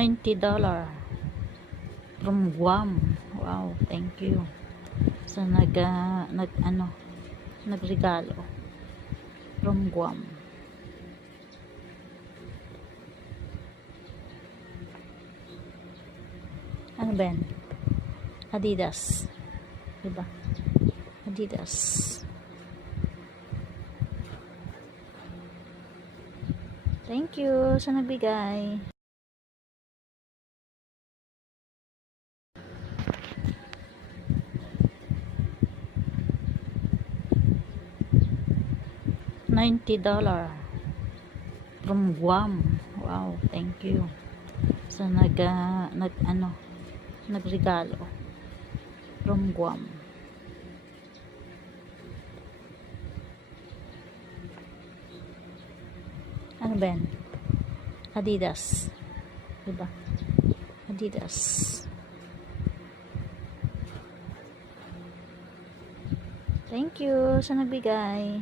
$90 from Guam. Wow, thank you sa nagregalo from Guam. Ano ba yan? Adidas, diba? Adidas. Thank you sa nagbigay. $90 from Guam. Wow, thank you sa nagregalo from Guam. Ano ba yan? Adidas, diba? Adidas. Thank you sa nagbigay.